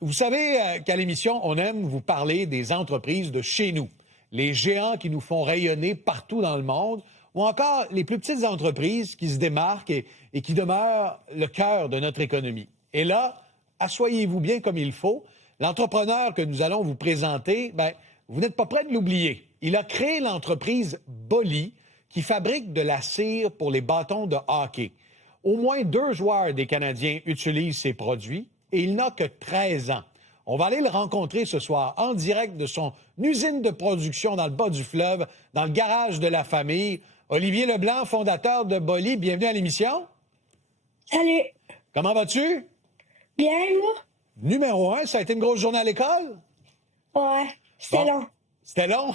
vous savez qu'à l'émission, on aime vous parler des entreprises de chez nous, les géants qui nous font rayonner partout dans le monde, ou encore les plus petites entreprises qui se démarquent et qui demeurent le cœur de notre économie. Et là, asseyez-vous bien comme il faut. L'entrepreneur que nous allons vous présenter, vous n'êtes pas prêt de l'oublier. Il a créé l'entreprise Bolly, qui fabrique de la cire pour les bâtons de hockey. Au moins 2 joueurs des Canadiens utilisent ces produits et il n'a que 13 ans. On va aller le rencontrer ce soir en direct de son usine de production dans le bas du fleuve, dans le garage de la famille. Olivier Leblanc, fondateur de Bolly, bienvenue à l'émission. Salut. Comment vas-tu? Bien, vous? Numéro 1, ça a été une grosse journée à l'école? Ouais, c'était long. C'était long?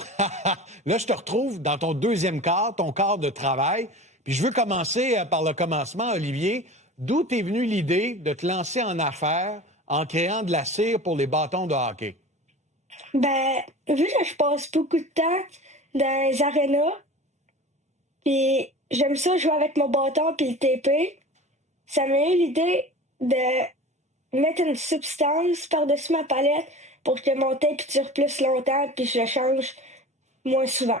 Là, je te retrouve dans ton deuxième quart, ton quart de travail. Puis je veux commencer par le commencement, Olivier. D'où t'es venue l'idée de te lancer en affaires en créant de la cire pour les bâtons de hockey? Vu que je passe beaucoup de temps dans les arénas, puis j'aime ça jouer avec mon bâton puis le TP, ça m'a eu l'idée de mettre une substance par-dessus ma palette pour que mon tape dure plus longtemps puis je le change moins souvent.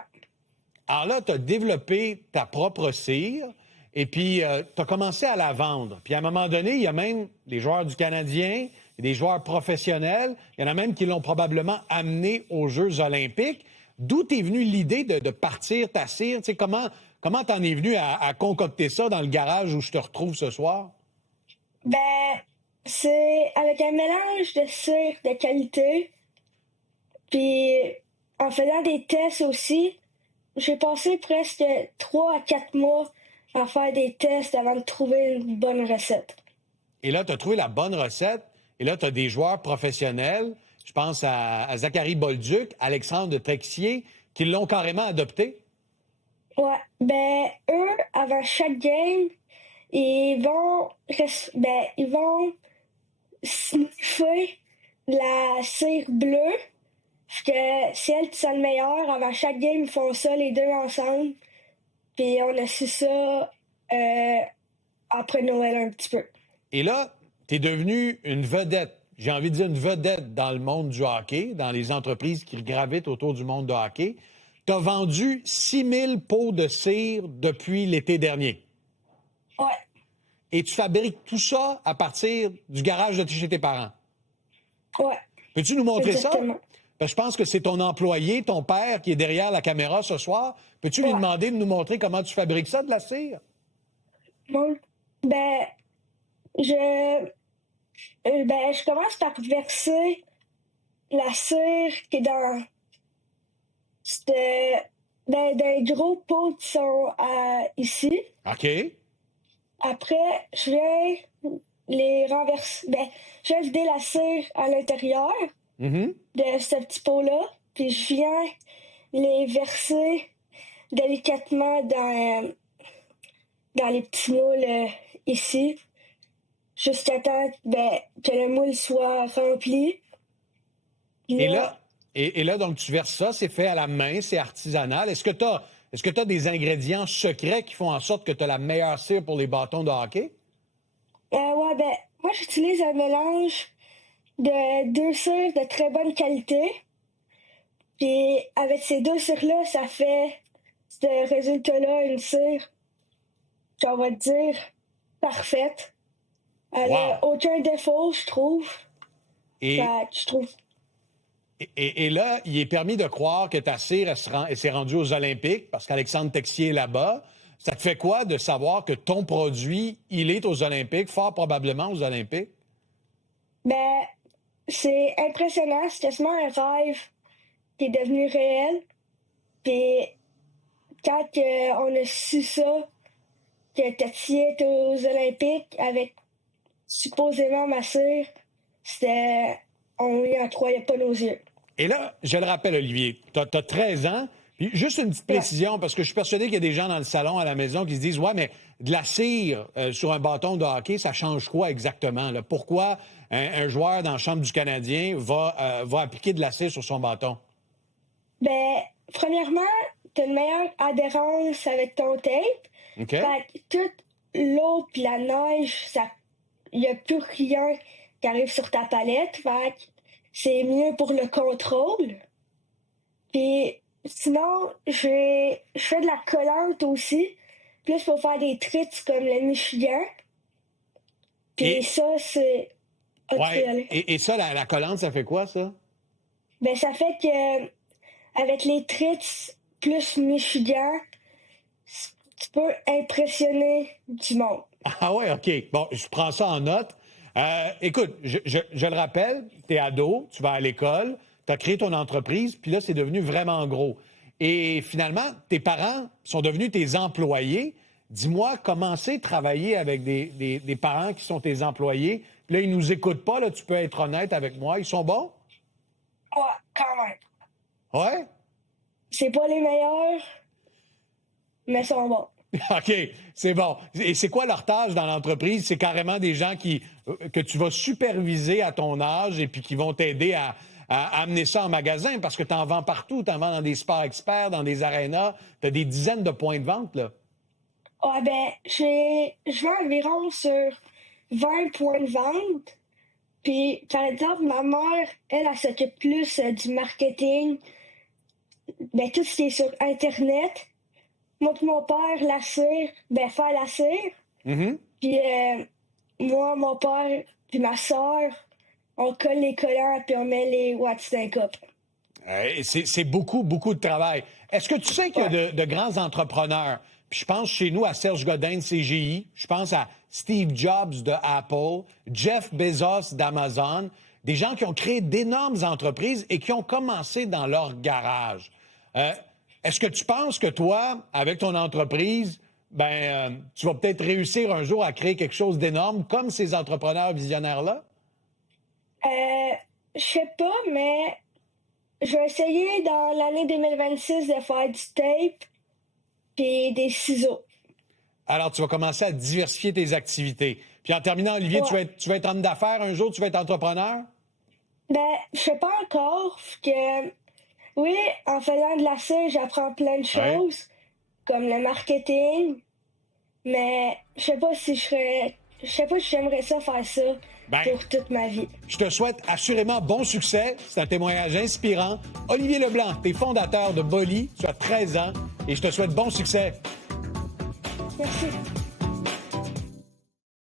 Alors là, tu as développé ta propre cire et puis tu as commencé à la vendre. Puis à un moment donné, il y a même des joueurs du Canadien, des joueurs professionnels, il y en a même qui l'ont probablement amené aux Jeux olympiques. D'où t'es venue l'idée de partir ta cire? Tu sais, comment t'en es venu à concocter ça dans le garage où je te retrouve ce soir? C'est avec un mélange de cire de qualité, puis en faisant des tests aussi. J'ai passé presque 3 à 4 mois à faire des tests avant de trouver une bonne recette. Et là, tu as trouvé la bonne recette. Et là, tu as des joueurs professionnels. Je pense à Zachary Bolduc, Alexandre Texier, qui l'ont carrément adopté. Ouais, eux, avant chaque game, ils vont sniffer la cire bleue. Parce que c'est elle qui sent le meilleur. Avant chaque game, ils font ça les deux ensemble. Puis on a su ça après Noël un petit peu. Et là, tu es devenu une vedette. J'ai envie de dire une vedette dans le monde du hockey, dans les entreprises qui gravitent autour du monde du hockey. Tu as vendu 6000 pots de cire depuis l'été dernier. Ouais. Et tu fabriques tout ça à partir du garage de chez tes parents. Ouais. Peux-tu nous montrer Exactement. ça? Parce que je pense que c'est ton employé, ton père, qui est derrière la caméra ce soir. Peux-tu lui demander de nous montrer comment tu fabriques ça, de la cire? Bon, je commence par verser la cire qui est dans des gros pots qui sont ici. OK. Après, je viens les renverser. Je viens vider la cire à l'intérieur de ce petit pot-là, puis je viens les verser délicatement dans les petits moules ici, jusqu'à temps que le moule soit rempli. Et là, donc, tu verses ça, c'est fait à la main, c'est artisanal. Est-ce que tu as des ingrédients secrets qui font en sorte que tu as la meilleure cire pour les bâtons de hockey? Moi, j'utilise un mélange de 2 cires de très bonne qualité. Puis avec ces 2 cires-là, ça fait ce résultat-là, une cire, on va dire, parfaite. Elle n'a aucun défaut, je trouve. Et là, il est permis de croire que ta cire, elle s'est rendue aux Olympiques parce qu'Alexandre Texier est là-bas. Ça te fait quoi de savoir que ton produit, il est aux Olympiques, fort probablement aux Olympiques? C'est impressionnant. C'est quasiment un rêve qui est devenu réel. Puis quand on a su ça, que Texier est aux Olympiques avec supposément ma cire, on n'y croyait pas nos yeux. Et là, je le rappelle, Olivier, tu as 13 ans. Puis juste une petite précision, parce que je suis persuadé qu'il y a des gens dans le salon, à la maison, qui se disent « Ouais, mais de la cire sur un bâton de hockey, ça change quoi exactement? Là? Pourquoi un joueur dans la Chambre du Canadien va appliquer de la cire sur son bâton? » Premièrement, tu as une meilleure adhérence avec ton tape. OK. Toute l'eau et la neige, il n'y a plus rien qui arrive sur ta palette. Fait que c'est mieux pour le contrôle. Puis sinon, je fais de la collante aussi, plus pour faire des tricks comme le Michigan. Puis ça, c'est... Ouais. Et ça, la collante, ça fait quoi, ça? Ben, ça fait que avec les tricks plus Michigan, tu peux impressionner du monde. Ah ouais, OK. Bon, je prends ça en note. Écoute, je le rappelle, tu es ado, tu vas à l'école, tu as créé ton entreprise, puis là, c'est devenu vraiment gros. Et finalement, tes parents sont devenus tes employés. Dis-moi, comment c'est travailler avec des parents qui sont tes employés? Puis là, ils nous écoutent pas, là, tu peux être honnête avec moi. Ils sont bons? Ouais, quand même. Ouais? C'est pas les meilleurs, mais ils sont bons. OK, c'est bon. Et c'est quoi leur tâche dans l'entreprise? C'est carrément des gens que tu vas superviser à ton âge et puis qui vont t'aider à amener ça en magasin parce que tu en vends partout. Tu en vends dans des sports experts, dans des arénas. Tu as des dizaines de points de vente, là. Ouais, ben, je vends environ sur 20 points de vente. Puis, par exemple, ma mère, elle s'occupe plus du marketing, ben, tout ce qui est sur Internet. Moi puis mon père, la cire, ben, faire la cire. Mm-hmm. Puis, moi, mon père, puis ma soeur, on colle les collants, puis on met les watts d'un cup. C'est beaucoup, beaucoup de travail. Est-ce que tu sais qu'il y a de grands entrepreneurs? Puis je pense chez nous à Serge Godin de CGI, je pense à Steve Jobs de Apple, Jeff Bezos d'Amazon, des gens qui ont créé d'énormes entreprises et qui ont commencé dans leur garage. Est-ce que tu penses que toi, avec ton entreprise, tu vas peut-être réussir un jour à créer quelque chose d'énorme comme ces entrepreneurs visionnaires-là? Je sais pas, mais je vais essayer dans l'année 2026 de faire du tape puis des ciseaux. Alors, tu vas commencer à diversifier tes activités. Puis en terminant, Olivier, Ouais. tu vas être homme d'affaires un jour, tu vas être entrepreneur? Ben, je sais pas encore que... Oui, en faisant de la cire, j'apprends plein de choses, comme le marketing, mais je sais pas si j'aimerais ça faire ça pour toute ma vie. Je te souhaite assurément bon succès. C'est un témoignage inspirant. Olivier Leblanc, tu es fondateur de Boli, tu as 13 ans et je te souhaite bon succès. Merci.